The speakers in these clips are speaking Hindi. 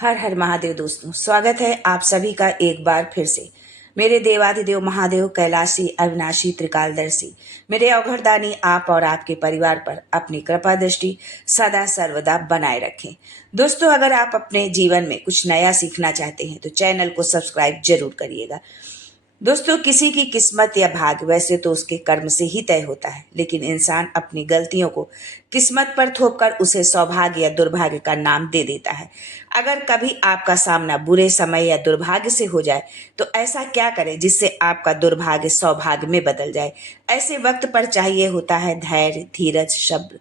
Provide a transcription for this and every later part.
हर हर महादेव दोस्तों, स्वागत है आप सभी का एक बार फिर से मेरे देवाधिदेव महादेव कैलाशी अविनाशी त्रिकालदर्शी मेरे अवघड़दानी आप और आपके परिवार पर अपनी कृपा दृष्टि सदा सर्वदा बनाए रखें। दोस्तों, अगर आप अपने जीवन में कुछ नया सीखना चाहते हैं तो चैनल को सब्सक्राइब जरूर करिएगा। दोस्तों, किसी की किस्मत या भाग्य वैसे तो उसके कर्म से ही तय होता है, लेकिन इंसान अपनी गलतियों को किस्मत पर थोपकर उसे सौभाग्य या दुर्भाग्य का नाम दे देता है। अगर कभी आपका सामना बुरे समय या दुर्भाग्य से हो जाए तो ऐसा क्या करें जिससे आपका दुर्भाग्य सौभाग्य में बदल जाए। ऐसे वक्त पर चाहिए होता है धैर्य, धीरज, सब्र।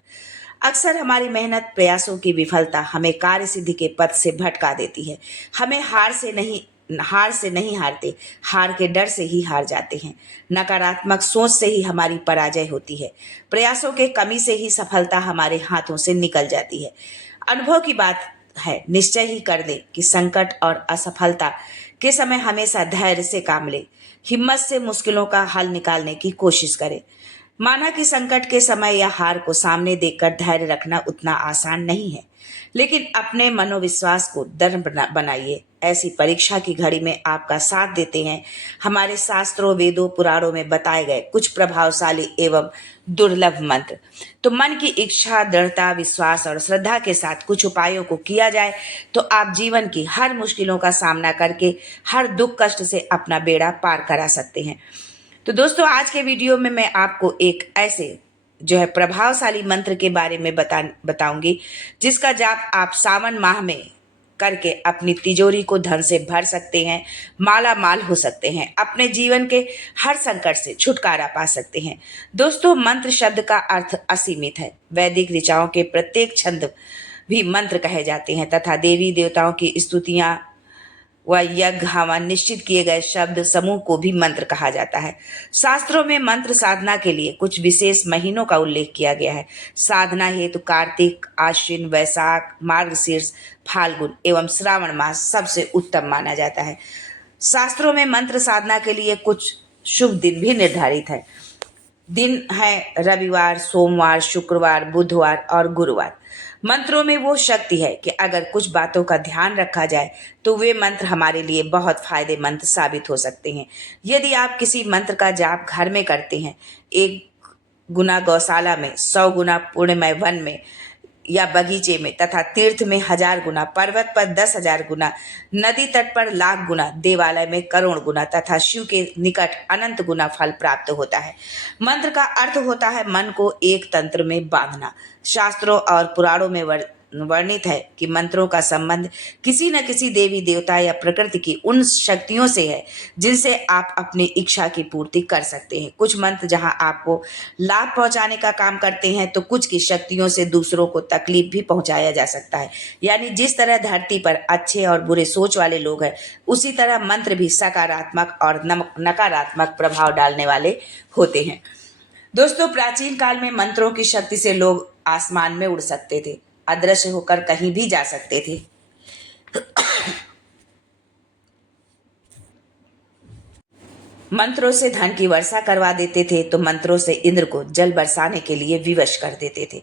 अक्सर हमारी मेहनत प्रयासों की विफलता हमें कार्य सिद्धि के पथ से भटका देती है। हमें हार से नहीं हारते, हार के डर से ही हार जाते हैं। नकारात्मक सोच से ही हमारी पराजय होती है। प्रयासों के कमी से ही सफलता हमारे हाथों से निकल जाती है। अनुभव की बात है, निश्चय ही कर दे कि संकट और असफलता के समय हमेशा धैर्य से काम ले, हिम्मत से मुश्किलों का हल निकालने की कोशिश करें। माना कि संकट के समय या हार को सामने देखकर धैर्य रखना उतना आसान नहीं है, लेकिन अपने मनोविश्वास को दृढ़ बनाइए। ऐसी परीक्षा की घड़ी में आपका साथ देते हैं हमारे शास्त्रों, वेदों, पुराणों में बताए गए कुछ प्रभावशाली एवं दुर्लभ मंत्र। तो मन की इच्छा, दृढ़ता, विश्वास और श्रद्धा के साथ कुछ उपायों को किया जाए तो आप जीवन की हर मुश्किलों का सामना करके हर दुख कष्ट से अपना बेड़ा पार करा सकते हैं। तो दोस्तों, आज के वीडियो में मैं आपको एक ऐसे प्रभावशाली मंत्र के बारे में बताऊंगी जिसका जाप आप सावन माह में करके अपनी तिजोरी को धन से भर सकते हैं, माला माल हो सकते हैं, अपने जीवन के हर संकट से छुटकारा पा सकते हैं। दोस्तों, मंत्र शब्द का अर्थ असीमित है। वैदिक ऋचाओं के प्रत्येक छंद भी मंत्र कहे जाते हैं तथा देवी देवताओं की स्तुतियां व यज्ञ हवन निश्चित किए गए शब्द समूह को भी मंत्र कहा जाता है। शास्त्रों में मंत्र साधना के लिए कुछ विशेष महीनों का उल्लेख किया गया है। साधना हेतु कार्तिक, आश्विन, वैशाख, मार्गशीर्ष, फाल्गुन एवं श्रावण मास सबसे उत्तम माना जाता है। शास्त्रों में मंत्र साधना के लिए कुछ शुभ दिन भी निर्धारित है। दिन है रविवार, सोमवार, शुक्रवार, बुधवार और गुरुवार। मंत्रों में वो शक्ति है कि अगर कुछ बातों का ध्यान रखा जाए तो वे मंत्र हमारे लिए बहुत फायदेमंद साबित हो सकते हैं। यदि आप किसी मंत्र का जाप घर में करते हैं, 1 गुना गौशाला में, 100 गुना पुण्यमय वन में या बगीचे में तथा तीर्थ में 1000 गुना, पर्वत पर 10,000 गुना, नदी तट पर 1,00,000 गुना, देवालय में करोड़ गुना तथा शिव के निकट अनंत गुना फल प्राप्त होता है। मंत्र का अर्थ होता है मन को एक तंत्र में बांधना। शास्त्रों और पुराणों में वर्णित है कि मंत्रों का संबंध किसी न किसी देवी देवता या प्रकृति की उन शक्तियों से है जिनसे आप अपनी इच्छा की पूर्ति कर सकते हैं। कुछ मंत्र जहां आपको लाभ पहुंचाने का काम करते हैं तो कुछ की शक्तियों से दूसरों को तकलीफ भी पहुंचाया जा सकता है। यानी जिस तरह धरती पर अच्छे और बुरे सोच वाले लोग हैं, उसी तरह मंत्र भी सकारात्मक और नकारात्मक प्रभाव डालने वाले होते हैं। दोस्तों, प्राचीन काल में मंत्रों की शक्ति से लोग आसमान में उड़ सकते थे, अदृश्य होकर कहीं भी जा सकते थे। मंत्रों से धन की वर्षा करवा देते थे तो मंत्रों से इंद्र को जल बरसाने के लिए विवश कर देते थे।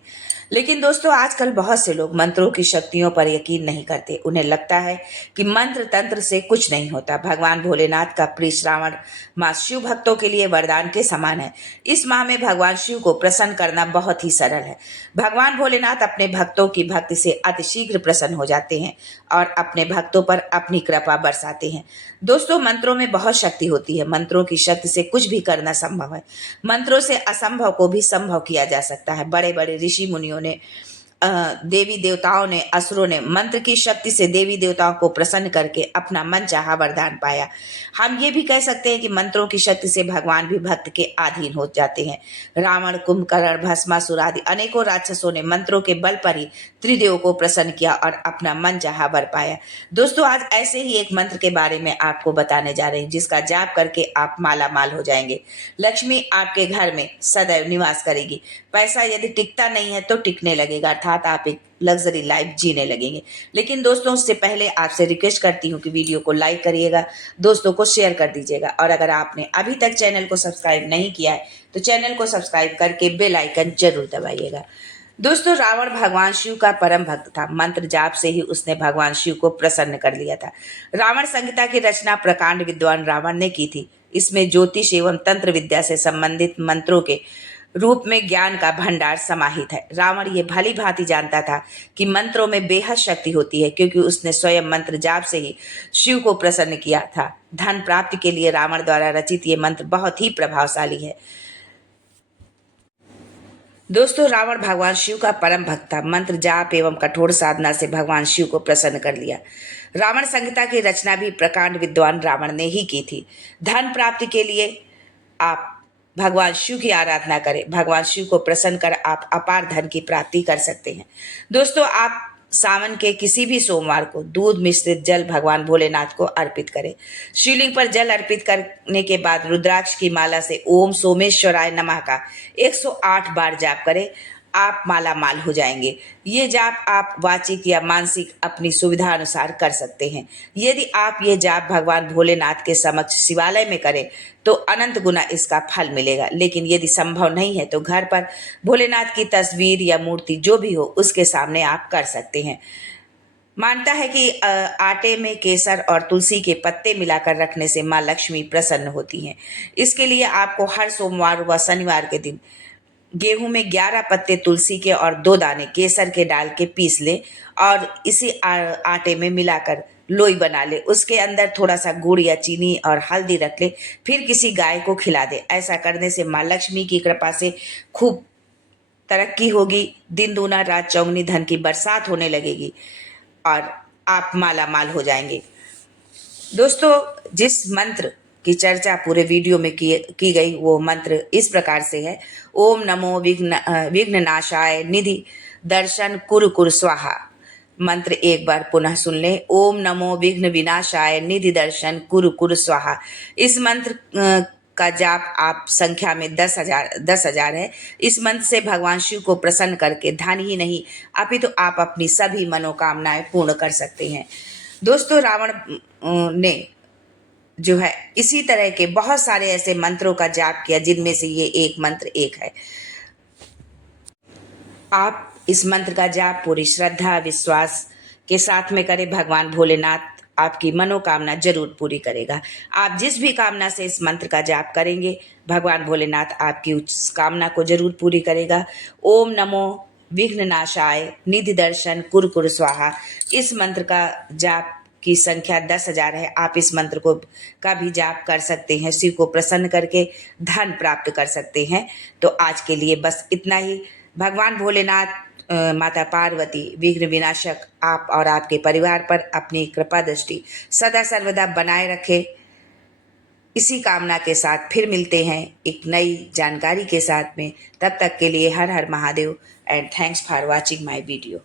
लेकिन दोस्तों, आजकल बहुत से लोग मंत्रों की शक्तियों पर यकीन नहीं करते। उन्हें लगता है कि मंत्र तंत्र से कुछ नहीं होता। भगवान भोलेनाथ का प्रिय श्रावण मास शिव भक्तों के लिए वरदान के समान है। इस माह में भगवान शिव को प्रसन्न करना बहुत ही सरल है। भगवान भोलेनाथ अपने भक्तों की भक्ति से अतिशीघ्र प्रसन्न हो जाते हैं और अपने भक्तों पर अपनी कृपा बरसाते हैं। दोस्तों, मंत्रों में बहुत शक्ति होती है। मंत्रों की शक्ति से कुछ भी करना संभव है। मंत्रों से असंभव को भी संभव किया जा सकता है। बड़े बड़े ऋषि मुनियों ने, देवी देवताओं ने, असुरों ने मंत्र की शक्ति से देवी देवताओं को प्रसन्न करके अपना मनचाहा वरदान पाया। हम ये भी कह सकते हैं कि मंत्रों की शक्ति से भगवान भी भक्त के अधीन हो जाते हैं। रावण, कुंभकर्ण, भस्मासुर आदि अनेकों राक्षसों ने मंत्रों के बल पर ही त्रिदेव को प्रसन्न किया और अपना मनचाहा वर पाया। दोस्तों, आज ऐसे ही एक मंत्र के बारे में आपको बताने जा रहे हैं जिसका जाप करके आप माला माल हो जाएंगे। लक्ष्मी आपके घर में सदैव निवास करेगी। पैसा यदि टिकता नहीं है तो टिकने लगेगा, अर्थात आप एक लग्जरी लाइफ जीने लगेंगे। लेकिन दोस्तों, उससे पहले आपसे रिक्वेस्ट करती हूँ कि वीडियो को लाइक करिएगा, दोस्तों को शेयर कर दीजिएगा और अगर आपने अभी तक चैनल को सब्सक्राइब नहीं किया है तो चैनल को सब्सक्राइब करके बेल आइकन जरूर दबाइएगा। दोस्तों, रावण भगवान शिव का परम भक्त था। मंत्र जाप से ही उसने भगवान शिव को प्रसन्न कर लिया था। रावण संहिता की रचना प्रकांड विद्वान रावण ने की थी। इसमें ज्योतिष एवं तंत्र विद्या से संबंधित मंत्रों के रूप में ज्ञान का भंडार समाहित है। रावण ये भली भांति जानता था कि मंत्रों में बेहद शक्ति होती है, क्योंकि उसने स्वयं मंत्र जाप से ही शिव को प्रसन्न किया था। धन प्राप्ति के लिए रावण द्वारा रचित ये मंत्र बहुत ही प्रभावशाली है। दोस्तों, रावण भगवान शिव का परम भक्त था। मंत्र जाप एवं कठोर साधना से भगवान शिव को प्रसन्न कर लिया। रावण संहिता की रचना भी प्रकांड विद्वान रावण ने ही की थी। धन प्राप्ति के लिए आप भगवान शिव की आराधना करें। भगवान शिव को प्रसन्न कर आप अपार धन की प्राप्ति कर सकते हैं। दोस्तों, आप सावन के किसी भी सोमवार को दूध मिश्रित जल भगवान भोलेनाथ को अर्पित करें। शिवलिंग पर जल अर्पित करने के बाद रुद्राक्ष की माला से ओम सोमेश्वराय नमः का 108 बार जाप करें। आप माला माल हो जाएंगे। ये जाप आप वाचिक या मानसिक अपनी सुविधा अनुसार कर सकते हैं। यदि आप ये जाप भगवान भोलेनाथ के समक्ष शिवालय में करें तो अनंत गुना इसका फल मिलेगा। लेकिन यदि संभव नहीं है तो घर पर भोलेनाथ की तस्वीर या मूर्ति जो भी हो उसके सामने आप कर सकते हैं। मानता है कि आटे में केसर और तुलसी के पत्ते मिलाकर रखने से माँ लक्ष्मी प्रसन्न होती हैं। इसके लिए आपको हर सोमवार व शनिवार के दिन गेहूं में 11 पत्ते तुलसी के और 2 दाने केसर के डाल के पीस ले और इसी आटे में मिलाकर लोई बना ले। उसके अंदर थोड़ा सा गुड़ या चीनी और हल्दी रख ले, फिर किसी गाय को खिला दे। ऐसा करने से माँ लक्ष्मी की कृपा से खूब तरक्की होगी, दिन दूना रात चौगुनी धन की बरसात होने लगेगी और आप माला माल हो जाएंगे। दोस्तों, जिस मंत्र की चर्चा पूरे वीडियो में की गई वो मंत्र इस प्रकार से है। ओम नमो विघ्न नाशाय निधि दर्शन कुरु कुरु स्वाहा। मंत्र एक बार पुनः सुन लें। ओम नमो विघ्न विनाशाय निधि दर्शन कुरु कुरु स्वाहा। इस मंत्र का जाप आप संख्या में 10,000 है। इस मंत्र से भगवान शिव को प्रसन्न करके धन ही नहीं अपितु आप अपनी सभी मनोकामनाएं पूर्ण कर सकते हैं। दोस्तों, रावण ने जो है इसी तरह के बहुत सारे ऐसे मंत्रों का जाप किया, जिनमें से ये एक मंत्र एक है। आप इस मंत्र का जाप पूरी श्रद्धा विश्वास के साथ में करें। भगवान भोलेनाथ आपकी मनोकामना जरूर पूरी करेगा। आप जिस भी कामना से इस मंत्र का जाप करेंगे भगवान भोलेनाथ आपकी उस कामना को जरूर पूरी करेगा। ओम नमो विघ्ननाशाय निधि दर्शन कुरु कुरु स्वाहा। इस मंत्र का जाप की संख्या 10,000 है। आप इस मंत्र को का भी जाप कर सकते हैं। शिव को प्रसन्न करके धन प्राप्त कर सकते हैं। तो आज के लिए बस इतना ही। भगवान भोलेनाथ माता पार्वती विघ्न विनाशक आप और आपके परिवार पर अपनी कृपा दृष्टि सदा सर्वदा बनाए रखे। इसी कामना के साथ फिर मिलते हैं एक नई जानकारी के साथ में। तब तक के लिए हर हर Mahadev and thanks for watching my video.